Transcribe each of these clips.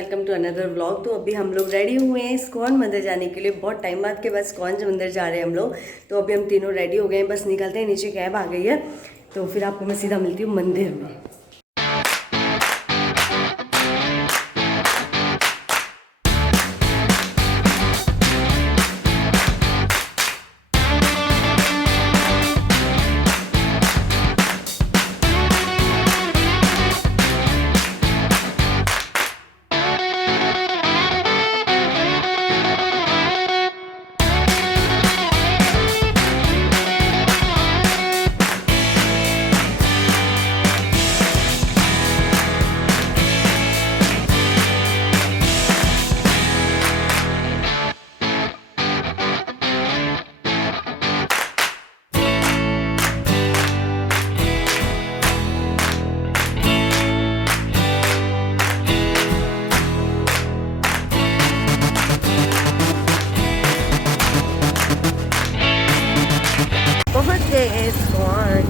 Welcome to another vlog. तो अभी हम लोग रेडी हुए हैं इस्कॉन मंदिर जाने के लिए। बहुत टाइम बाद के बाद इस्कॉन मंदिर जा रहे हैं हम लोग। तो अभी हम तीनों रेडी हो गए हैं, बस निकलते हैं, नीचे कैब आ गई है। तो फिर आपको मैं सीधा मिलती हूँ मंदिर में। पहुंच गए इस्कॉन।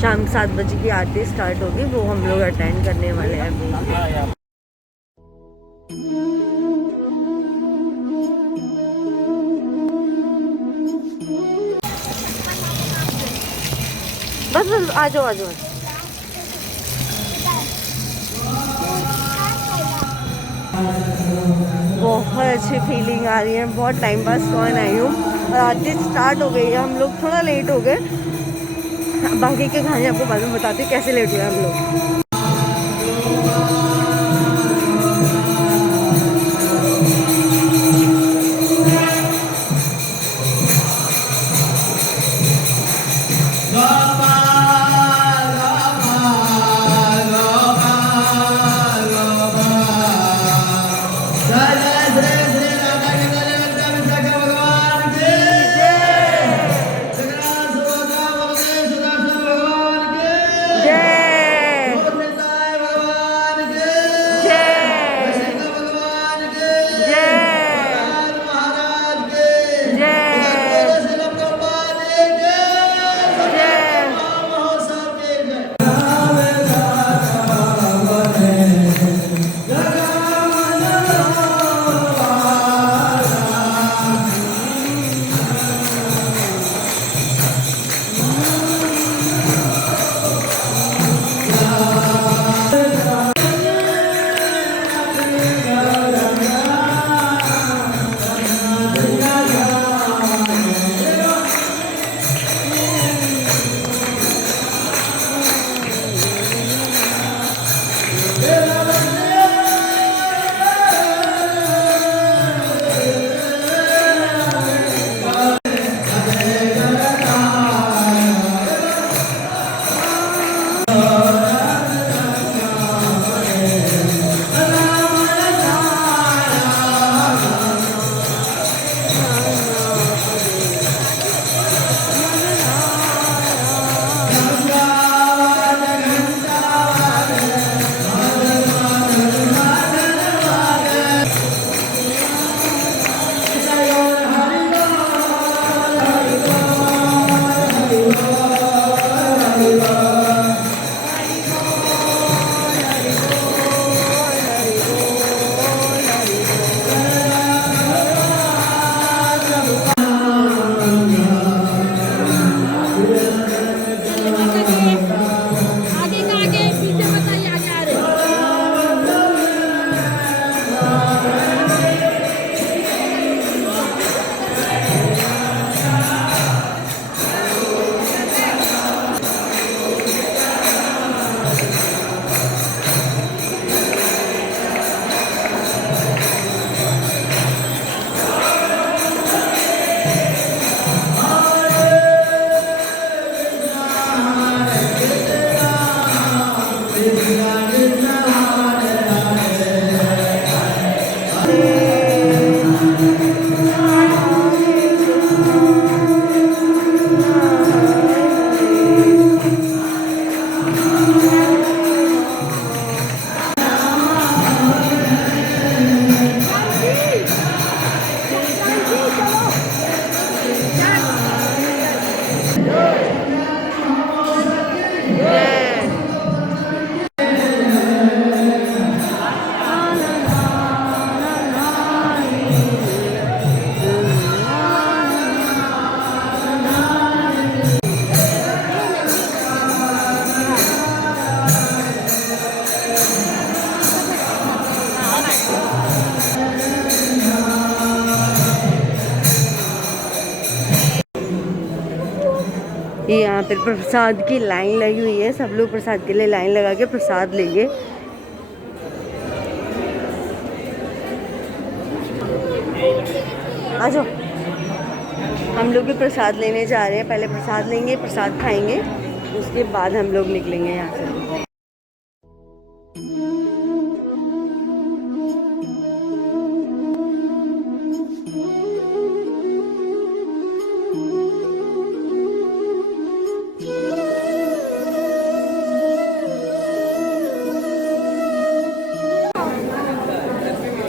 शाम 7 बजे की आरती स्टार्ट होगी, वो हम लोग अटेंड करने वाले हैं अभी। बस बस आ जाओ आ जाओ। बहुत अच्छी फीलिंग आ रही है, बहुत टाइम बाद इस्कॉन आई हूँ और आरती स्टार्ट हो गई है। हम लोग थोड़ा लेट हो गए, बाकी के कहानी आपको बाद में बताती हूँ कैसे लेट हुए हम लोग। यहाँ पे प्रसाद की लाइन लगी हुई है, सब लोग प्रसाद के लिए लाइन लगा के प्रसाद लेंगे। आ जाओ, हम लोग भी प्रसाद लेने जा रहे हैं। पहले प्रसाद लेंगे, प्रसाद खाएंगे, उसके बाद हम लोग निकलेंगे यहाँ से।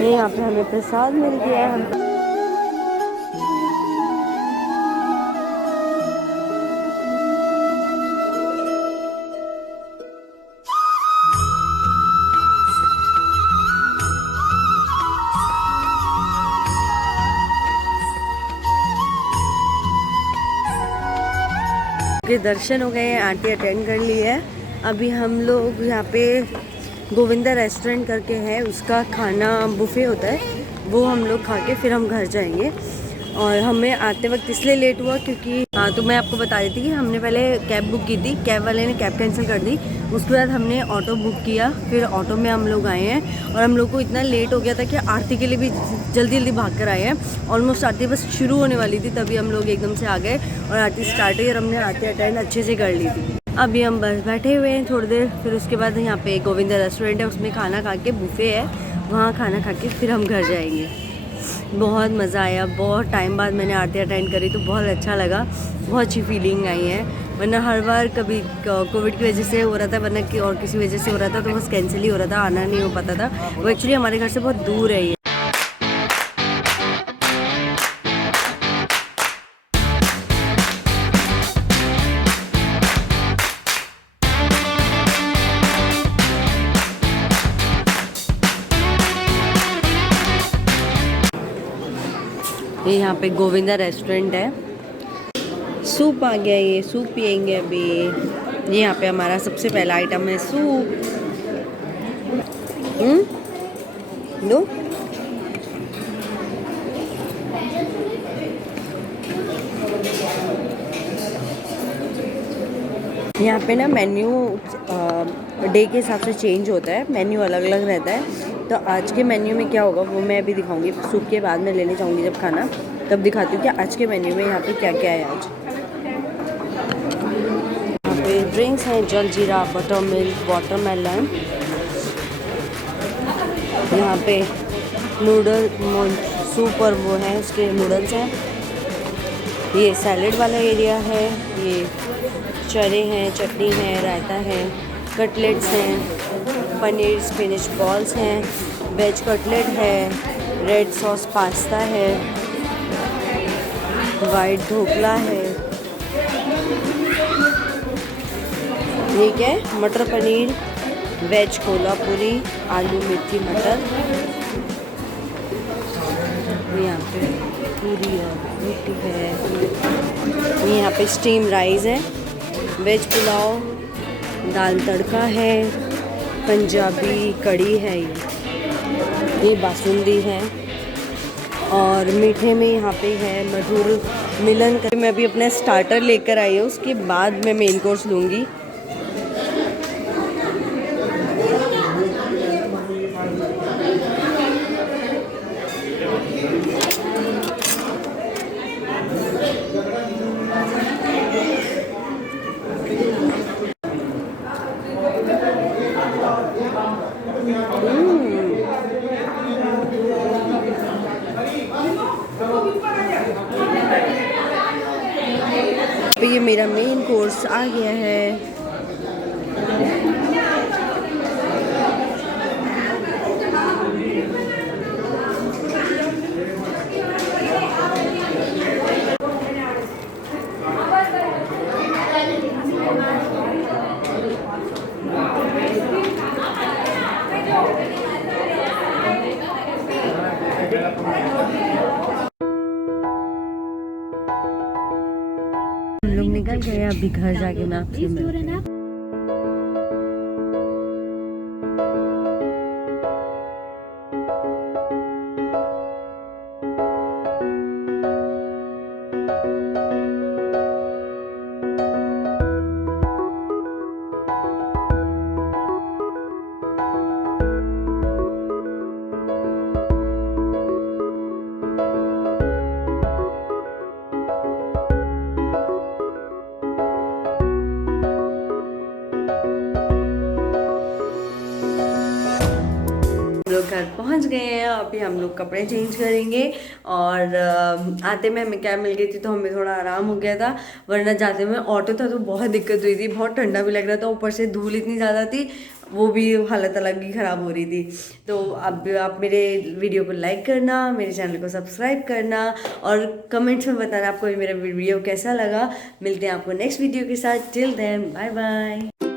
यहाँ पे हमें प्रसाद मिल गया है। हम के दर्शन हो गए हैं, आरती अटेंड कर ली है। अभी हम लोग यहाँ पे गोविंदा रेस्टोरेंट करके है, उसका खाना बुफे होता है, वो हम लोग खा के फिर हम घर जाएंगे। और हमें आते वक्त इसलिए लेट हुआ क्योंकि तो मैं आपको बता देती कि हमने पहले कैब बुक की थी, कैब वाले ने कैब कैंसिल कर दी। उसके बाद हमने ऑटो बुक किया, फिर ऑटो में हम लोग आए हैं। और हम लोग को इतना लेट हो गया था कि आरती के लिए भी जल्दी जल्दी भाग कर आए हैं। ऑलमोस्ट आरती बस शुरू होने वाली थी, तभी हम लोग एकदम से आ गए और आरती स्टार्ट हुई और हमने आरती अटेंड अच्छे से कर ली थी। अभी हम बस बैठे हुए हैं थोड़ी देर, फिर उसके बाद यहाँ पे गोविंदा रेस्टोरेंट है, उसमें खाना खा के बुफे है, वहाँ खाना खा के फिर हम घर जाएंगे। बहुत मज़ा आया, बहुत टाइम बाद मैंने आरती अटेंड करी तो बहुत अच्छा लगा, बहुत अच्छी फीलिंग आई है। वरना हर बार कभी कोविड की वजह से हो रहा था, वरना कि और किसी वजह से हो रहा था तो बस कैंसिल ही हो रहा था, आना नहीं हो पाता था। वो एक्चुअली हमारे घर से बहुत दूर है ये। ये यहाँ पे गोविंदा रेस्टोरेंट है, सूप आ गया, ये सूप पियेंगे अभी। ये यहाँ पे हमारा सबसे पहला आइटम है सूप। लो, यहाँ पे ना मेन्यू डे के हिसाब से चेंज होता है, मेन्यू अलग अलग रहता है। तो आज के मेन्यू में क्या होगा वो मैं अभी दिखाऊंगी, सूप के बाद में लेने जाऊंगी जब खाना, तब दिखाती हूँ कि आज के मेन्यू में यहाँ पे क्या क्या है। आज यहाँ पे ड्रिंक्स हैं, जलजीरा, बटर मिल्क, वाटरमेलन। यहाँ पे नूडल सूप और वो है उसके नूडल्स हैं। ये सैलेड वाला एरिया है, ये चने हैं, चटनी है, रायता है, कटलेट्स हैं, पनीर स्पिनिच बॉल्स हैं, वेज कटलेट है, रेड सॉस पास्ता है, वाइट ढोकला है, ये क्या है, मटर पनीर, वेज कोल्हापुरी, आलू मेथी मटर। यहाँ पे पूरी और रोटी है। ये यहाँ पे स्टीम राइस है, वेज पुलाव, दाल तड़का है, पंजाबी कड़ी है, ये बासुंदी है। और मीठे में यहाँ पे है मधुर मिलन कर। मैं अभी अपना स्टार्टर लेकर आई हूँ, उसके बाद मैं मेन कोर्स लूँगी। ये मेरा मेन कोर्स आ गया है। हम लोग निकल गए, अभी घर जाके मैं आपसे मिलती हूँ। घर पहुंच गए हैं। अभी हम लोग कपड़े चेंज करेंगे और आते में हमें कैब मिल गई थी तो हमें थोड़ा आराम हो गया था, वरना जाते में ऑटो था तो बहुत दिक्कत हुई थी, बहुत ठंडा भी लग रहा था, ऊपर से धूल इतनी ज़्यादा थी, वो भी हालत अलग ही ख़राब हो रही थी। तो अब आप मेरे वीडियो को लाइक करना, मेरे चैनल को सब्सक्राइब करना और कमेंट्स में बताना आपको मेरा वीडियो कैसा लगा। मिलते हैं आपको नेक्स्ट वीडियो के साथ। Till then bye bye.